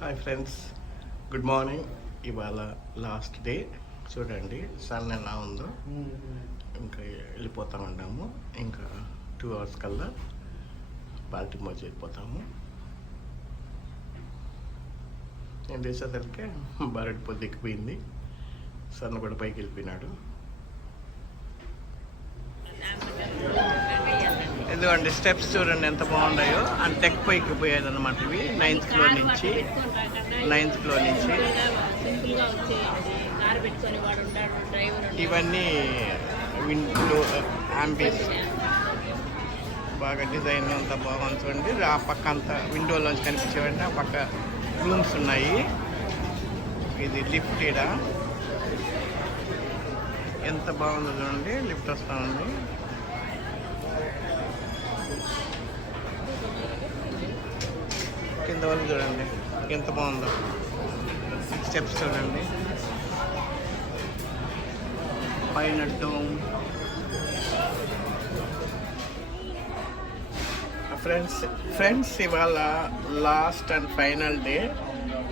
Hi friends, good morning. ఇవాళ last day. చూడండి sun ఎలా ఉందో. ఇంకా వెళ్ళిపోతా ఉన్నాము. ఇంకా 2 hours కల్లా బాల్టిమోర్ వెళ్ళిపోతాము. నేను చేసేసరికి బారెడ్ పొద్దు ఎక్కిపోయింది. సన్ కూడా పైకి వెళ్ళిపోయినాడు. ఇదిగోండి స్టెప్స్ చూడండి ఎంత బాగున్నాయో. అండ్ టెక్ పైకి పోయాయి అనమాట. ఇవి 9th floor నుంచి ఇవన్నీ విండో యాంబియన్స్ బాగా డిజైన్ అంతా బాగుంది చూడండి. ఆ పక్క అంతా విండోలోంచి కనిపించేవండి. ఆ పక్క రూమ్స్ ఉన్నాయి. ఇది లిఫ్ట్ ఈడ ఎంత బాగుందో చూడండి. లిఫ్ట్ వస్తూ ఉంది. కింద వరకు చూడండి ఎంత బాగుందో. స్టెప్స్ చూడండి. పైన డోమ్. ఫ్రెండ్స్ ఇవాళ లాస్ట్ అండ్ ఫైనల్ డే.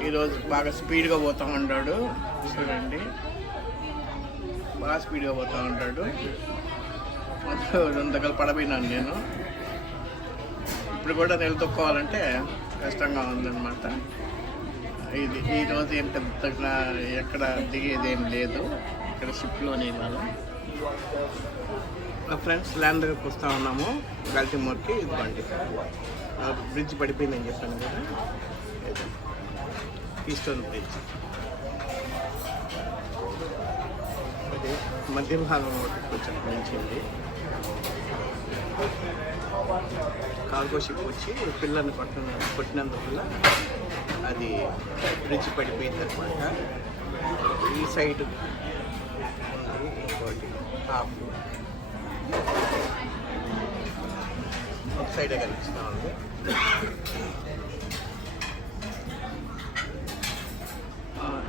ఈరోజు బాగా స్పీడ్గా పోతూ ఉంటాడు చూడండి. బాగా స్పీడ్గా పోతూ ఉంటాడు. 2 దగ్గర పడపోయినాను నేను. ఇప్పుడు కూడా నిలదొక్కోవాలంటే కష్టంగా ఉందన్నమాట. ఇది ఈరోజు ఏం పెద్దగా ఎక్కడ దిగేది ఏం లేదు. ఇక్కడ షిప్లోనే ఇవాళ. ఫ్రెండ్స్ ల్యాండ్ దగ్గరకు వస్తూ ఉన్నాము బాల్టిమోర్కి. ఇదిగోండి బ్రిడ్జ్ పడిపోయిందని చెప్పాను కదా, ఈస్టర్న్ బ్రిడ్జ్. అది మధ్య భాగం కొంచెం పెంచింది. కార్గో షిప్ వచ్చి పిల్లల్ని కొట్టినందువల్ల అది బ్రిడ్జ్ పడిపోయింది అనమాట. ఈ సైడ్ ఉంది ఇంకోటి హాఫ్. ఒక సైడే కనిపిస్తూ ఉంది.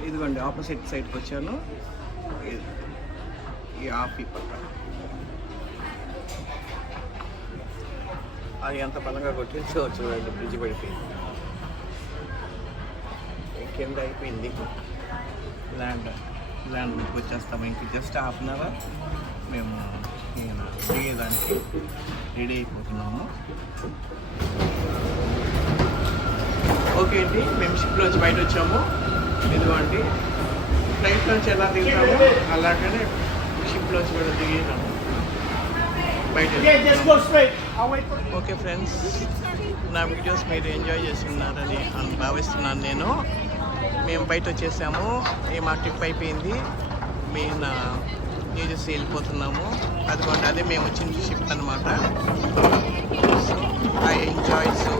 ఇదిగోండి ఆపోజిట్ సైడ్కి వచ్చాను. ఈ హాఫ్ ఈ పక్క అది ఎంత బలంగా కొట్టించో చూడండి. బ్రిడ్జ్ పడిపోయింది. కింద అయిపోయింది. ల్యాండ్ వచ్చేస్తాము. ఇంక జస్ట్ 1/2 hour మేము దిగేదానికి రెడీ అయిపోతున్నాము. ఓకే అండి, మేము షిప్లోంచి బయట వచ్చాము. ఇదిగోండి ఫ్లైట్లోంచి ఎలా దిగుతామో అలాగనే షిప్లోంచి కూడా దిగేదాము బయట. ఓకే ఫ్రెండ్స్, నా వీడియోస్ మీరు ఎంజాయ్ చేస్తున్నారని భావిస్తున్నాను నేను. మేము బయట వచ్చేసాము. మా ట్రిప్ అయిపోయింది. మేము న్యూ జెర్సీ వెళ్ళిపోతున్నాము. అదిగోండి అదే మేము వచ్చిన షిప్ అనమాట. So I enjoy so